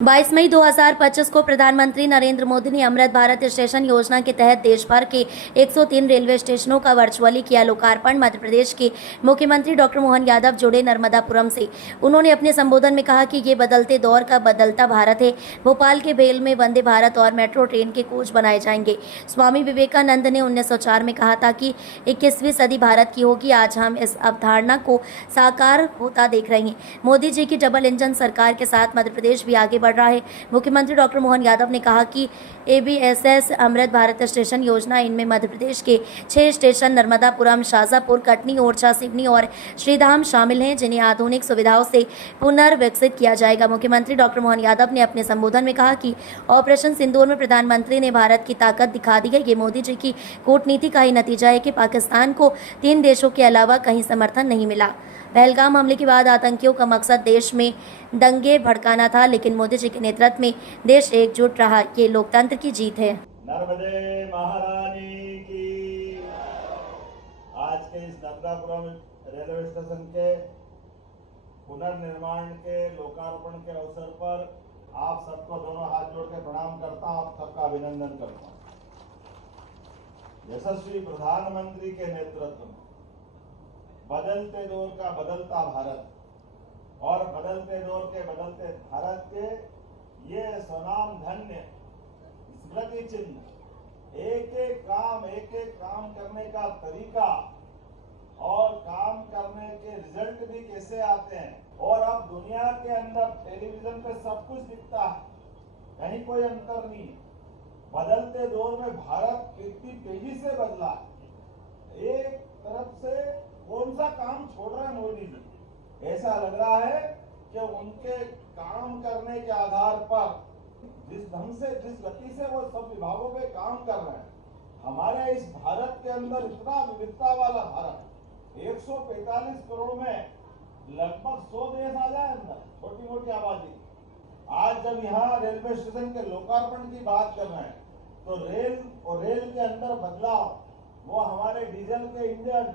22 मई 2025 को प्रधानमंत्री नरेंद्र मोदी ने अमृत भारत स्टेशन योजना के तहत देश भर के 103 रेलवे स्टेशनों का वर्चुअली किया लोकार्पण। मध्य प्रदेश के मुख्यमंत्री डॉक्टर मोहन यादव जुड़े नर्मदापुरम से। उन्होंने अपने संबोधन में कहा कि ये बदलते दौर का बदलता भारत है। भोपाल के भेल में वंदे भारत और मेट्रो ट्रेन के कोच बनाए जाएंगे। स्वामी विवेकानंद ने 1904 में कहा था कि 21वीं सदी भारत की होगी। आज हम इस अवधारणा को साकार होता देख रहे हैं। मोदी जी की डबल इंजन सरकार के साथ मध्य प्रदेश भी आगे बढ़ रहा है। मुख्यमंत्री डॉक्टर मोहन यादव ने कहा कि एबीएसएस अमृत भारत स्टेशन योजना, इनमें मध्य प्रदेश के 6 स्टेशन नर्मदापुरम, शाजापुर, कटनी, ओरछा, सिवनी और श्रीधाम शामिल हैं, जिन्हें आधुनिक सुविधाओं से पुनर्विकसित किया जाएगा। मुख्यमंत्री डॉक्टर मोहन यादव ने अपने संबोधन में कहा कि ऑपरेशन सिंदूर में प्रधानमंत्री ने भारत की ताकत दिखा दी है। ये मोदी जी की कूटनीति का ही नतीजा है कि पाकिस्तान को 3 देशों के अलावा कहीं समर्थन नहीं मिला। पहलगाम हमले के बाद आतंकियों का मकसद देश में दंगे भड़काना था, लेकिन मोदी जी के नेतृत्व में देश एकजुट रहा। ये लोकतंत्र की जीत है। नर्मदे महारानी की। आज के इस नर्मदापुरम रेलवे स्टेशन के पुनर्निर्माण के लोकार्पण के अवसर पर आप सबको दोनों हाथ जोड़ के प्रणाम करता हूं, आप सबका अभिनंदन करता हूं। यशस्वी प्रधानमंत्री के नेतृत्व में बदलते दौर का बदलता भारत और बदलते दौर के बदलते भारत के ये स्वनाम धन्य स्मृति चिन्ह, एक एक काम करने का तरीका और काम करने के रिजल्ट भी कैसे आते हैं। और अब दुनिया के अंदर टेलीविजन पे सब कुछ दिखता है, कहीं कोई अंतर नहीं। बदलते दौर में भारत कितनी तेजी से बदला। एक तरफ से कौन सा काम छोड़ रहे हैं मोदी जी, ऐसा लग रहा है कि उनके काम करने के आधार पर जिस ढंग से, जिस गति से वो सब विभागों पे काम कर रहे हैं, हमारे इस भारत के अंदर इतना विविधता वाला भारत, 145 करोड़ में लगभग 100 देश आ जाए अंदर, छोटी मोटी आबादी। आज जब यहाँ रेलवे स्टेशन के लोकार्पण की बात कर रहे हैं तो रेल और रेल के अंदर बदलाव, वो हमारे डीजल के इंजन,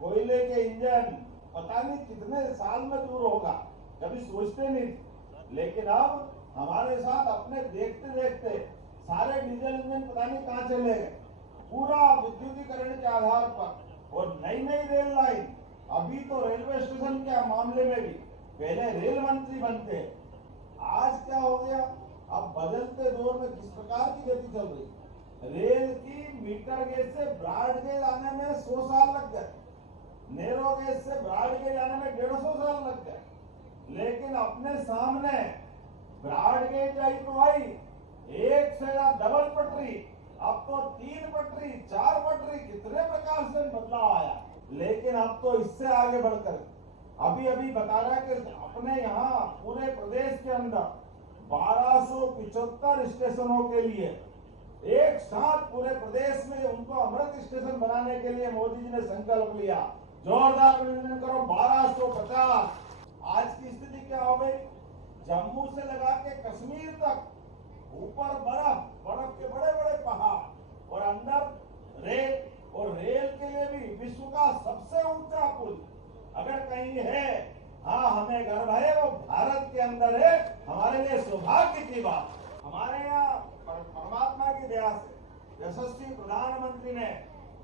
कोयले के इंजन पता नहीं कितने साल में दूर होगा, कभी सोचते नहीं। लेकिन अब हमारे साथ अपने देखते देखते सारे डीजल इंजन पता नहीं कहां चले गए, पूरा विद्युतीकरण के आधार पर। और नई नई रेल लाइन, अभी तो रेलवे स्टेशन के मामले में भी पहले रेल मंत्री बनते, आज क्या हो गया, अब बदलते दौर में किस प्रकार की गति चल रही। रेल की मीटर गेज से ब्रॉड गेज आने में 100 साल लग गए, नैरो गेज से ब्रॉड गेज आने में 150 साल लग गए। लेकिन अपने सामने ब्रॉड गेज आई तो आई, एक से डबल पटरी, अब तो 3 पटरी, 4 पटरी, कितने प्रकार से बदलाव आया। लेकिन अब तो इससे आगे बढ़कर अभी अभी बता रहा है कि अपने यहाँ पूरे प्रदेश के अंदर 1275 स्टेशनों के लिए एक साथ पूरे प्रदेश में उनको अमृत स्टेशन बनाने के लिए मोदी जी ने संकल्प लिया। जोरदार अभिनंदन करो। 1250। आज की स्थिति क्या हो गई, जम्मू से लगा के कश्मीर तक ऊपर बर्फ, बर्फ के बड़े बड़े पहाड़ और अंदर रेल, और रेल के लिए भी विश्व का सबसे ऊंचा पुल अगर कहीं है, हाँ हमें गर्व है, वो भारत के अंदर है। हमारे लिए सौभाग्य की बात, हमारे यहाँ परमात्मा की दया से यशस्वी प्रधानमंत्री ने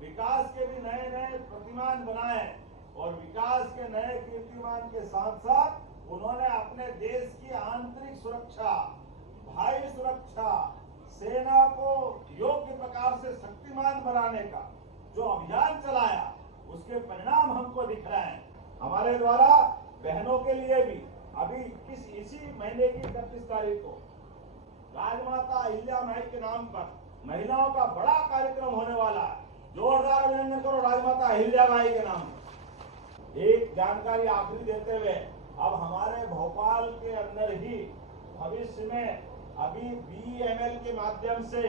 विकास के भी नए नए प्रतिमान बनाए, और विकास के नए कीर्तिमान के साथ साथ उन्होंने अपने देश की आंतरिक सुरक्षा, भाई सुरक्षा, सेना को योग्य प्रकार से शक्तिमान बनाने का जो अभियान चलाया, उसके परिणाम हमको दिख रहे हैं। हमारे द्वारा बहनों के लिए भी अभी इसी महीने की 31 तारीख को राजमाता अहिल्या माई के नाम पर महिलाओं का बड़ा कार्यक्रम होने वाला है। जोरदार अभिनंदन करो राजमाता अहिल्या माई के नाम पर। एक जानकारी आखिरी देते हुए, अब हमारे भोपाल के अंदर ही भविष्य में अभी BEML के माध्यम से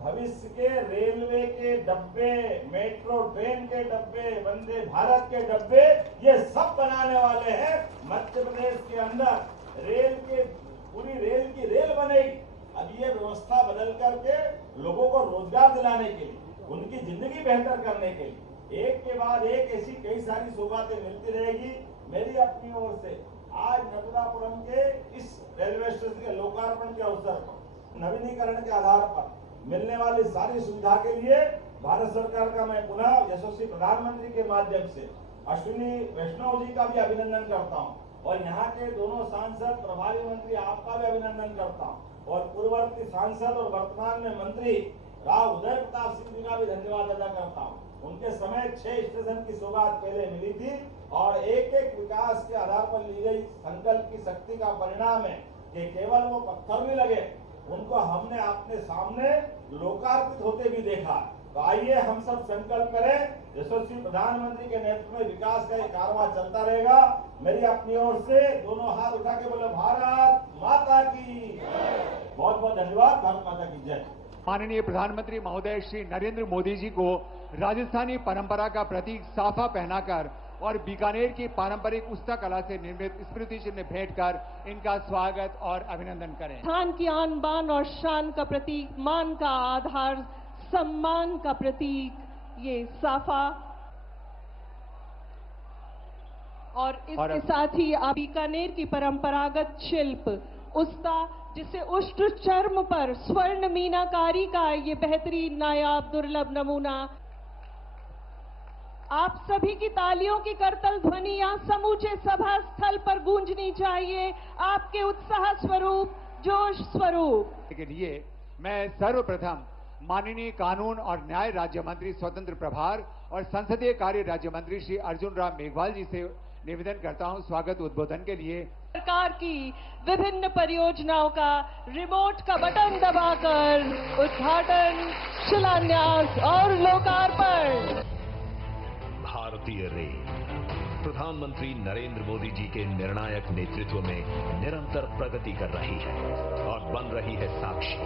भविष्य के रेलवे के डब्बे, मेट्रो ट्रेन के डब्बे, वंदे भारत के डब्बे, ये सब बनाने वाले हैं मध्य प्रदेश के अंदर। रेल के पूरी रेल की रेल बनेगी। अब ये व्यवस्था बदल करके लोगों को रोजगार दिलाने के लिए, उनकी जिंदगी बेहतर करने के लिए एक के बाद एक ऐसी कई सारी सौगातें मिलती रहेगी। मेरी अपनी ओर से आज नर्मदापुरम के इस रेलवे स्टेशन के लोकार्पण के अवसर पर नवीनीकरण के आधार पर मिलने वाली सारी सुविधा के लिए भारत सरकार का मैं पुनः यशस्वी प्रधानमंत्री के माध्यम से अश्विनी वैष्णव जी का भी अभिनंदन करता हूं और यहाँ के दोनों सांसद प्रभारी मंत्री आपका भी अभिनंदन करता हूं और पूर्ववर्ती सांसद और वर्तमान में मंत्री राव उदय प्रताप सिंह जी का भी धन्यवाद अदा करता हूं। उनके समय 6 स्टेशन की सौगात पहले मिली थी और एक एक विकास के आधार पर ली गई संकल्प की शक्ति का परिणाम है कि केवल वो पत्थर नहीं लगे, उनको हमने अपने सामने लोकार्पित होते भी देखा। तो आइए हम सब संकल्प करें, यशस्वी प्रधानमंत्री के नेतृत्व में विकास का ये कारवां चलता रहेगा। मेरी अपनी ओर से दोनों हाथ उठा के बोले भारत माता की बहुत बहुत धन्यवाद। भारत माता की जय। माननीय प्रधानमंत्री महोदय श्री नरेंद्र मोदी जी को राजस्थानी परंपरा का प्रतीक साफा पहनाकर और बीकानेर की पारंपरिक उस्ता कला से निर्मित स्मृति चिन्ह भेंट कर इनका स्वागत और अभिनंदन करें। स्थान की आन बान और शान का प्रतीक, मान का आधार, सम्मान का प्रतीक ये साफा और इसके साथ ही बीकानेर की परंपरागत शिल्प उस्ता, जिसे उष्ट चर्म पर स्वर्ण मीनाकारी का ये बेहतरीन नायाब दुर्लभ नमूना। आप सभी की तालियों की करतल ध्वनि यहाँ समूचे सभा स्थल पर गूंजनी चाहिए, आपके उत्साह स्वरूप, जोश स्वरूप। के लिए मैं सर्वप्रथम माननीय कानून और न्याय राज्य मंत्री स्वतंत्र प्रभार और संसदीय कार्य राज्य मंत्री श्री अर्जुन राम मेघवाल जी से निवेदन करता हूं स्वागत उद्बोधन के लिए। सरकार की विभिन्न परियोजनाओं का रिमोट का बटन दबाकर उद्घाटन, शिलान्यास और लोकार्पण। भारतीय रेल प्रधानमंत्री नरेंद्र मोदी जी के निर्णायक नेतृत्व में निरंतर प्रगति कर रही है और बन रही है साक्षी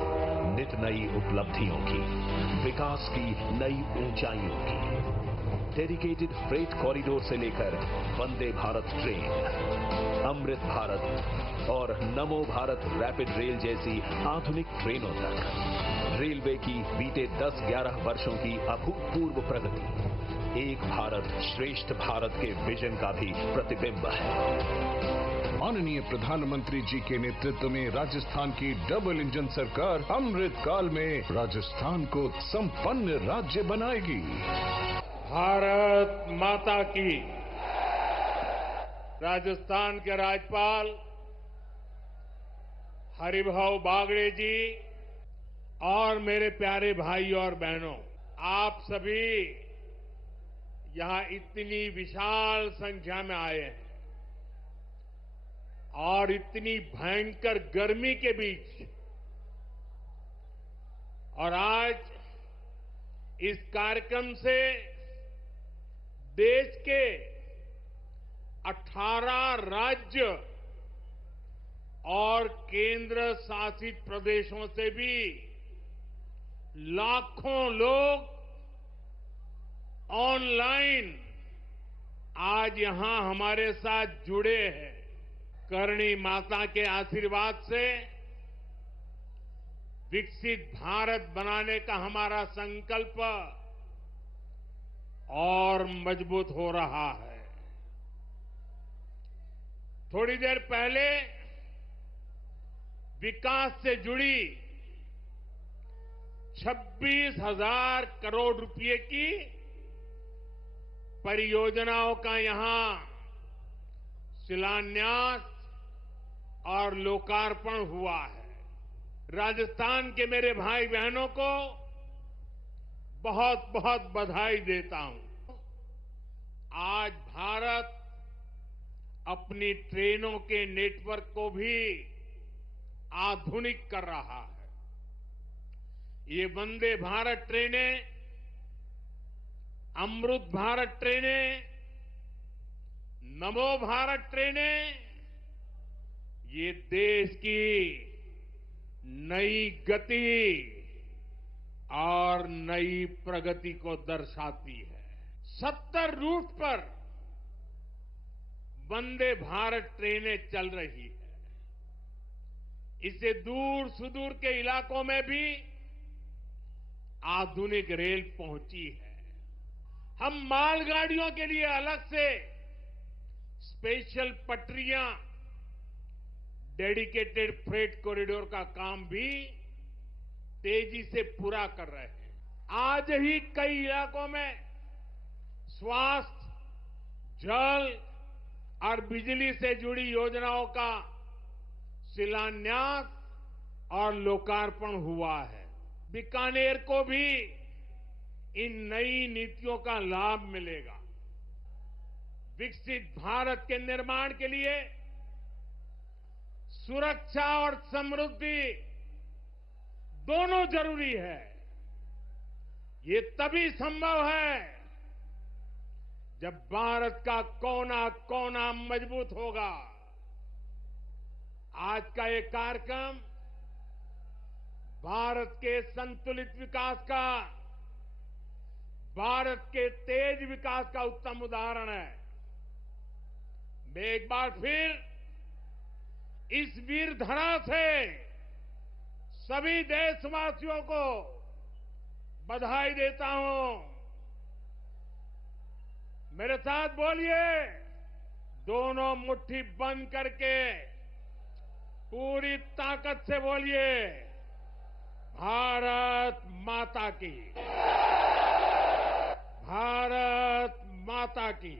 नित नई उपलब्धियों की, विकास की नई ऊंचाइयों की। डेडिकेटेड फ्रेट कॉरिडोर से लेकर वंदे भारत ट्रेन, अमृत भारत और नमो भारत रैपिड रेल जैसी आधुनिक ट्रेनों तक रेलवे की बीते 10-11 वर्षों की अभूतपूर्व प्रगति एक भारत श्रेष्ठ भारत के विजन का भी प्रतिबिंब है। माननीय प्रधानमंत्री जी के नेतृत्व में राजस्थान की डबल इंजन सरकार अमृत काल में राजस्थान को संपन्न राज्य बनाएगी। भारत माता की। राजस्थान के राज्यपाल हरिभाऊ बागड़े जी और मेरे प्यारे भाई और बहनों, आप सभी यहां इतनी विशाल संख्या में आए हैं और इतनी भयंकर गर्मी के बीच, और आज इस कार्यक्रम से देश के 18 राज्य और केंद्र शासित प्रदेशों से भी लाखों लोग ऑनलाइन आज यहां हमारे साथ जुड़े हैं। करणी माता के आशीर्वाद से विकसित भारत बनाने का हमारा संकल्प और मजबूत हो रहा है। थोड़ी देर पहले विकास से जुड़ी 26,000 करोड़ रुपए की परियोजनाओं का यहां शिलान्यास और लोकार्पण हुआ है। राजस्थान के मेरे भाई बहनों को बहुत बहुत बधाई देता हूं। आज भारत अपनी ट्रेनों के नेटवर्क को भी आधुनिक कर रहा है। ये वंदे भारत ट्रेनें, अमृत भारत ट्रेनें, नमो भारत ट्रेनें, ये देश की नई गति और नई प्रगति को दर्शाती है। 70 रूट पर वंदे भारत ट्रेनें चल रही है। इससे दूर सुदूर के इलाकों में भी आधुनिक रेल पहुंची है। हम मालगाड़ियों के लिए अलग से स्पेशल पटरियां डेडिकेटेड फ्रेट कॉरिडोर का काम भी तेजी से पूरा कर रहे हैं। आज ही कई इलाकों में स्वास्थ्य, जल और बिजली से जुड़ी योजनाओं का शिलान्यास और लोकार्पण हुआ है। बीकानेर को भी इन नई नीतियों का लाभ मिलेगा। विकसित भारत के निर्माण के लिए सुरक्षा और समृद्धि दोनों जरूरी है। ये तभी संभव है जब भारत का कोना कोना मजबूत होगा। आज का ये कार्यक्रम भारत के संतुलित विकास का, भारत के तेज विकास का उत्तम उदाहरण है। मैं एक बार फिर इस वीर धरा से सभी देशवासियों को बधाई देता हूं। मेरे साथ बोलिए, दोनों मुट्ठी बंद करके पूरी ताकत से बोलिए, भारत माता की, भारत माता की।